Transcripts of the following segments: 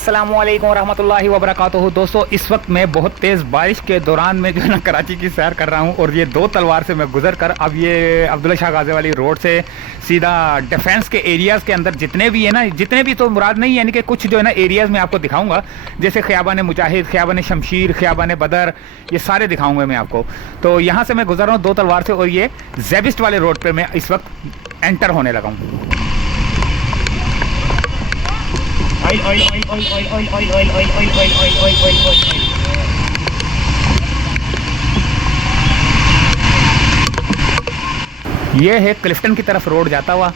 अस्सलामुअलैकुम वरहमतुल्लाहि वबरकातुहू। दोस्तों, इस वक्त मैं बहुत तेज़ बारिश के दौरान में जो है ना कराची की सैर कर रहा हूँ और ये दो तलवार से मैं गुजर कर अब ये अब्दुल्ला शाह गाज़ी वाली रोड से सीधा डिफेंस के एरियाज़ के अंदर जितने भी है ना, जितने भी तो मुराद नहीं, यानी कि कुछ जो है ना एरियाज़ में आपको दिखाऊंगा, जैसे ख़ियाबान मुजाहिद, ख़ियाबान शमशीर, ख़ियाबान बदर, ये सारे दिखाऊंगा मैं आपको। तो यहाँ से मैं गुजर रहा हूँ दो तलवार से और ये ज़ेबिस्ट वाले रोड पर मैं इस वक्त एंटर होने लगा हूँ। ये है क्लिफ्टन की तरफ रोड जाता हुआ,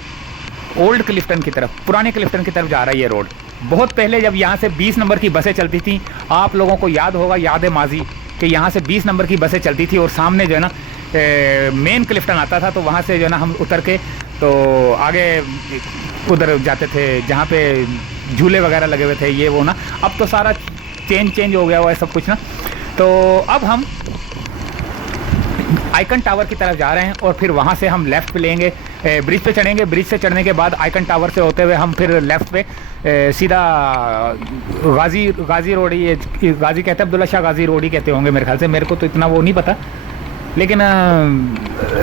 ओल्ड क्लिफ्टन की तरफ, पुराने क्लिफ्टन की तरफ जा रहा है ये रोड। बहुत पहले जब यहाँ से 20 नंबर की बसें चलती थी, आप लोगों को याद होगा, याद है माजी, कि यहाँ से 20 नंबर की बसें चलती थी और सामने जो है ना मेन क्लिफ्टन आता था, तो वहाँ से जो है ना हम उतर के तो आगे उधर जाते थे जहाँ पे झूले वगैरह लगे हुए थे, ये वो ना। अब तो सारा चेंज हो गया हुआ है सब कुछ ना। तो अब हम आइकन टावर की तरफ जा रहे हैं और फिर वहाँ से हम लेफ़्ट पे लेंगे, ब्रिज पे चढ़ेंगे। ब्रिज से चढ़ने के बाद आइकन टावर से होते हुए हम फिर लेफ़्ट पे सीधा गाज़ी रोड, ये गाज़ी कहते हैं, अब्दुल्ला शाह गाज़ी रोड ही कहते होंगे मेरे ख्याल से, मेरे को तो इतना वो नहीं पता, लेकिन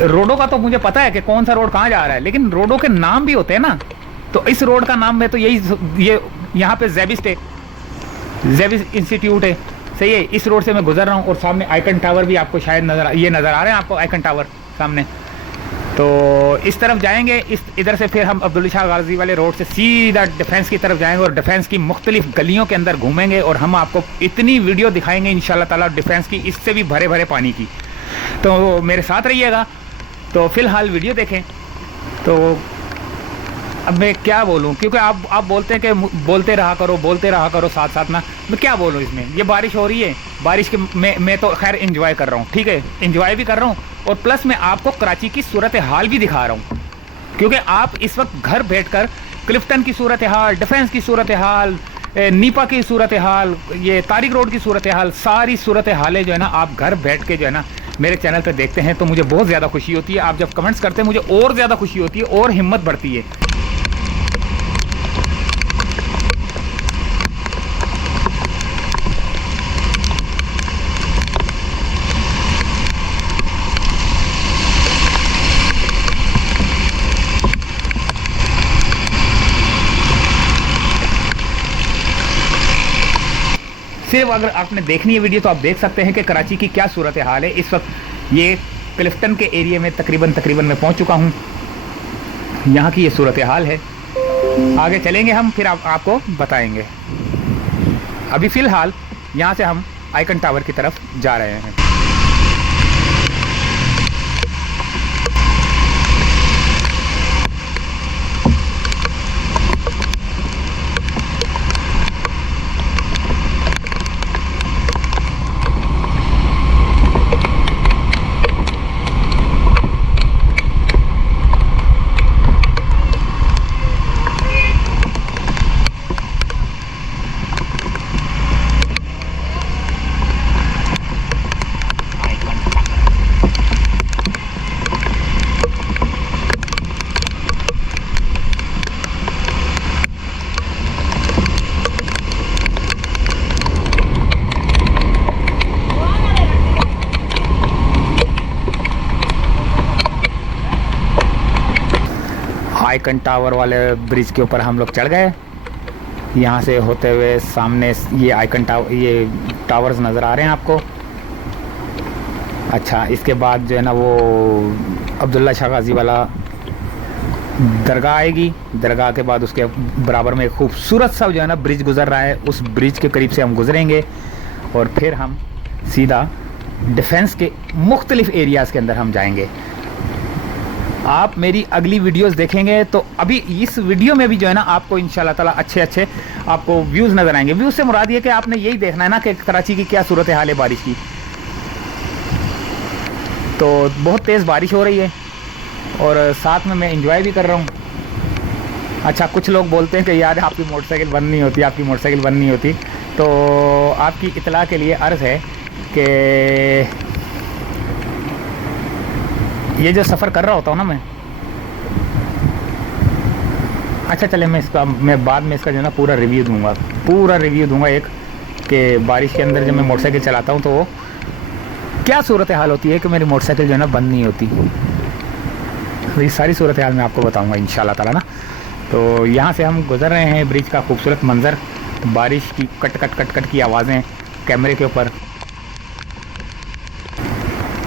रोडों का तो मुझे पता है कि कौन सा रोड कहाँ जा रहा है, लेकिन रोडों के नाम भी होते हैं ना। तो इस रोड का नाम है तो ये यहाँ पे ज़ेबिस्ट है, ज़ेबिस्ट इंस्टीट्यूट है, सही है। इस रोड से मैं गुजर रहा हूँ और सामने आइकन टावर भी आपको शायद नज़र आ रहे हैं आपको, आइकन टावर सामने। तो इस तरफ जाएंगे, इधर से फिर हम अब्दुल्ला शाह गाज़ी वाले रोड से सीधा डिफेंस की तरफ जाएंगे और डिफेंस की मुख्तलिफ गलियों के अंदर घूमेंगे और हम आपको इतनी वीडियो दिखाएंगे इंशाल्लाह ताला डिफेंस की, इससे भी भरे भरे पानी की। तो मेरे साथ रहिएगा। तो फ़िलहाल वीडियो देखें। तो अब मैं क्या बोलूं, क्योंकि आप बोलते हैं कि बोलते रहा करो साथ साथ ना, मैं क्या बोलूं इसमें। ये बारिश हो रही है, बारिश के मैं तो खैर एंजॉय कर रहा हूं, ठीक है, एंजॉय भी कर रहा हूं और प्लस मैं आपको कराची की सूरत हाल भी दिखा रहा हूं, क्योंकि आप इस वक्त घर बैठकर क्लिफ्टन की सूरत हाल, डिफेंस की सूरत हाल, नीपा की सूरत हाल, ये तारिक रोड की सूरत हाल, सारी सूरत हालें जो है ना आप घर बैठ के जो है ना मेरे चैनल पे देखते हैं। तो मुझे बहुत ज़्यादा खुशी होती है, आप जब कमेंट्स करते हैं मुझे और ज़्यादा खुशी होती है और हिम्मत बढ़ती है। सिर्फ अगर आपने देखनी है वीडियो तो आप देख सकते हैं कि कराची की क्या सूरत हाल है इस वक्त। ये क्लिफ्टन के एरिया में तकरीबन मैं पहुंच चुका हूं, यहाँ की ये सूरत हाल है। आगे चलेंगे हम, फिर आपको बताएंगे। अभी फ़िलहाल यहाँ से हम आइकन टावर की तरफ जा रहे हैं। आइकन टावर वाले ब्रिज के ऊपर हम लोग चढ़ गए। यहाँ से होते हुए सामने ये आइकन टावर, ये टावर्स नज़र आ रहे हैं आपको। अच्छा, इसके बाद जो है ना वो अब्दुल्ला शाह गाज़ी वाला दरगाह आएगी। दरगाह के बाद उसके बराबर में एक खूबसूरत सा जो है ना ब्रिज गुजर रहा है, उस ब्रिज के करीब से हम गुजरेंगे और फिर हम सीधा डिफेंस के मुख्तलिफ एरियाज़ के अंदर हम जाएंगे। आप मेरी अगली वीडियोस देखेंगे तो अभी इस वीडियो में भी जो है ना आपको इंशाल्लाह ताला अच्छे आपको व्यूज़ नज़र आएंगे। व्यूज़ से मुराद ये कि आपने यही देखना है ना कि कराची की क्या सूरत हाल है बारिश की। तो बहुत तेज़ बारिश हो रही है और साथ में मैं इंजॉय भी कर रहा हूँ। अच्छा, कुछ लोग बोलते हैं कि यार आपकी मोटरसाइकिल बंद नहीं होती, आपकी मोटरसाइकिल बंद नहीं होती। तो आपकी इतला के लिए अर्ज़ है कि ये जो सफ़र कर रहा होता हूँ ना मैं, अच्छा चले, मैं बाद में इसका जो है ना पूरा रिव्यू दूंगा एक, कि बारिश के अंदर जब मैं मोटरसाइकिल चलाता हूँ तो क्या सूरत हाल होती है कि मेरी मोटरसाइकिल जो है ना बंद नहीं होती। तो ये सारी सूरत हाल मैं आपको बताऊंगा इंशाल्लाह ताला ना। तो यहाँ से हम गुजर रहे हैं, ब्रिज का खूबसूरत मंज़र, बारिश की कट कट की आवाज़ें कैमरे के ऊपर।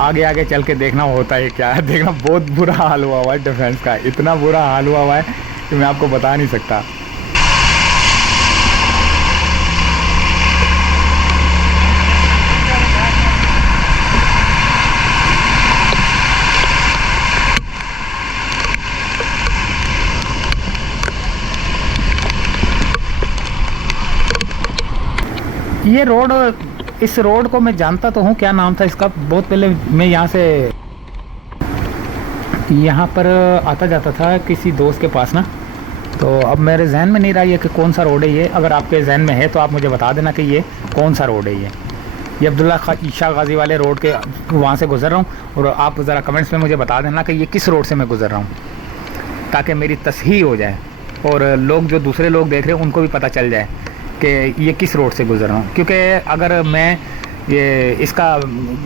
आगे आगे चल के देखना होता है क्या है, देखना बहुत बुरा हाल हुआ है डिफेंस का, इतना बुरा हाल हुआ है कि मैं आपको बता नहीं सकता। ये रोड, इस रोड को मैं जानता तो हूँ, क्या नाम था इसका, बहुत पहले मैं यहाँ पर आता जाता था किसी दोस्त के पास ना। तो अब मेरे जहन में नहीं रहा ये कि कौन सा रोड है ये। अगर आपके जहन में है तो आप मुझे बता देना कि ये कौन सा रोड है। ये अब्दुल्ला शाह गाजी वाले रोड के वहाँ से गुज़र रहा हूँ, और आप ज़रा कमेंट्स में मुझे बता देना कि ये किस रोड से मैं गुज़र रहा हूँ, ताकि मेरी तसहीह हो जाए और लोग जो दूसरे लोग देख रहे हैं उनको भी पता चल जाए कि ये किस रोड से गुज़र रहा हूँ। क्योंकि अगर मैं ये इसका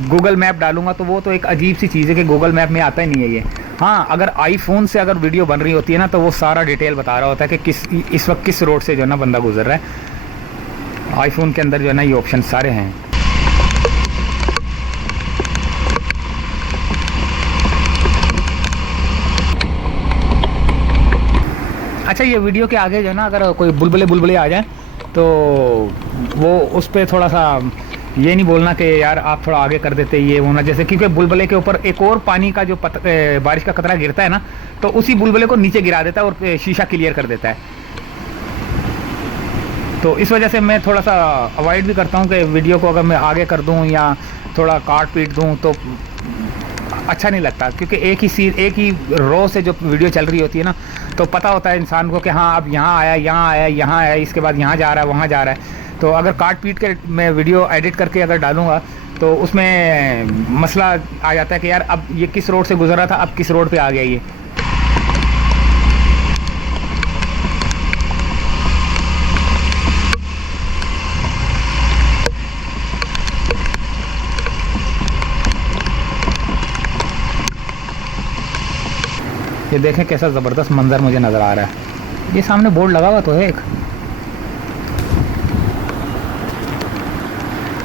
गूगल मैप डालूंगा तो वो तो एक अजीब सी चीज़ है कि गूगल मैप में आता ही नहीं है ये। हाँ, अगर आईफोन से अगर वीडियो बन रही होती है ना तो वो सारा डिटेल बता रहा होता है कि इस वक्त किस रोड से जो है ना बंदा गुजर रहा है। आईफोन के अंदर जो है ना ये ऑप्शन सारे हैं। अच्छा, ये वीडियो के आगे जो है ना अगर कोई बुलबुले आ जाए तो वो उस पर थोड़ा सा ये नहीं बोलना कि यार आप थोड़ा आगे कर देते, ये होना जैसे, क्योंकि बुलबुले के ऊपर एक और पानी का जो बारिश का कतरा गिरता है ना तो उसी बुलबुले को नीचे गिरा देता है और शीशा क्लियर कर देता है। तो इस वजह से मैं थोड़ा सा अवॉइड भी करता हूँ कि वीडियो को अगर मैं आगे कर दूँ या थोड़ा काट पीट दूँ तो अच्छा नहीं लगता, क्योंकि एक ही रो से जो वीडियो चल रही होती है ना तो पता होता है इंसान को कि हाँ अब यहाँ आया, इसके बाद यहाँ जा रहा है, वहाँ जा रहा है। तो अगर काट पीट के मैं वीडियो एडिट करके अगर डालूँगा तो उसमें मसला आ जाता है कि यार अब ये किस रोड से गुजर रहा था, अब किस रोड पे आ गया ये देखें कैसा ज़बरदस्त मंजर मुझे नज़र आ रहा है। ये सामने बोर्ड लगा हुआ तो है एक,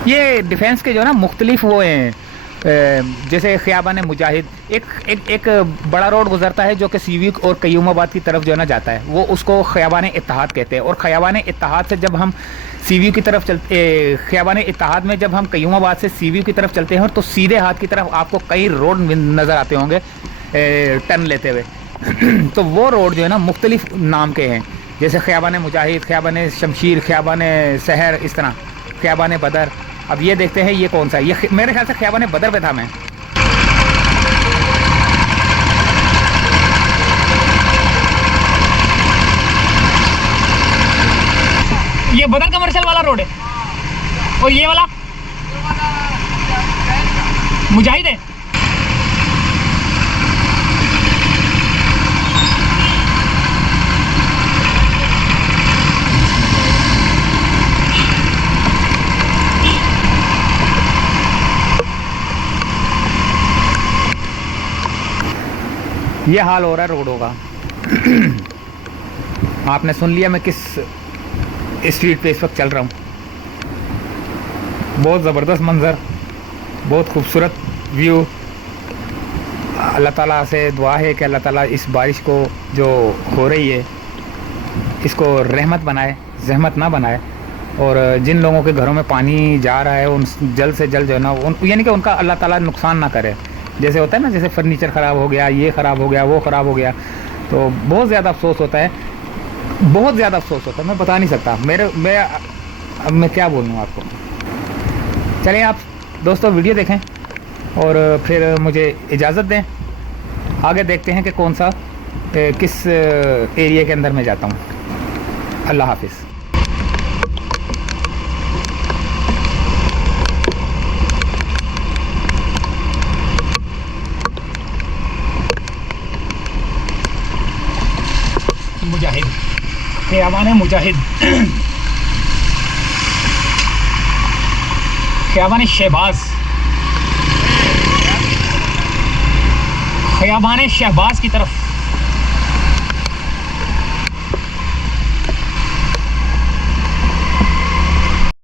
ये डिफेंस के जो ना मुख्तलिफ वो हैं, जैसे ख़ियाबान मुजाहिद, एक बड़ा रोड गुजरता है जो कि सीवी और कयूमाबाद की तरफ जो है ना जाता है, वो उसको ख़ियाबान इत्तेहाद कहते हैं। और ख़ियाबान इत्तेहाद से जब हम सीवी की तरफ चलते, ख़ियाबान इत्तेहाद में जब हम कयूमाबाद से सीवी की तरफ चलते हैं तो सीधे हाथ की तरफ आपको कई रोड नज़र आते होंगे टर्न लेते हुए। तो वो रोड जो है ना मुख्तलिफ नाम के हैं, जैसे ख़ियाबान मुजाहिद, ख़ियाबान शमशीर, ख़ियाबान सहर, इस तरह ख़ियाबान बदर। अब ये देखते हैं ये कौन सा है, ये मेरे ख्याल से ख़ियाबान बदर पे था मैं। ये बदर कमर्शियल वाला रोड है और ये वाला मुजाहिद है। ये हाल हो रहा है रोडों का। आपने सुन लिया मैं किस स्ट्रीट पे इस वक्त चल रहा हूँ। बहुत ज़बरदस्त मंज़र, बहुत खूबसूरत व्यू। अल्लाह ताला से दुआ है कि अल्लाह ताला इस बारिश को जो हो रही है इसको रहमत बनाए, जहमत ना बनाए, और जिन लोगों के घरों में पानी जा रहा है उन जल्द से जल्द जो है ना यानी कि उनका अल्लाह ताला नुकसान ना करे। जैसे होता है ना, जैसे फर्नीचर ख़राब हो गया, ये ख़राब हो गया, वो ख़राब हो गया, तो बहुत ज़्यादा अफसोस होता है, बहुत ज़्यादा अफसोस होता है। मैं बता नहीं सकता, मैं क्या बोलूँ आपको। चलें आप दोस्तों वीडियो देखें और फिर मुझे इजाज़त दें, आगे देखते हैं कि कौन सा किस एरिया के अंदर मैं जाता हूँ। अल्लाह हाफिज़। मुजाहिद। खियाबान मुजाहिद, खियाबान शहबाज, खियाबान शहबाज की तरफ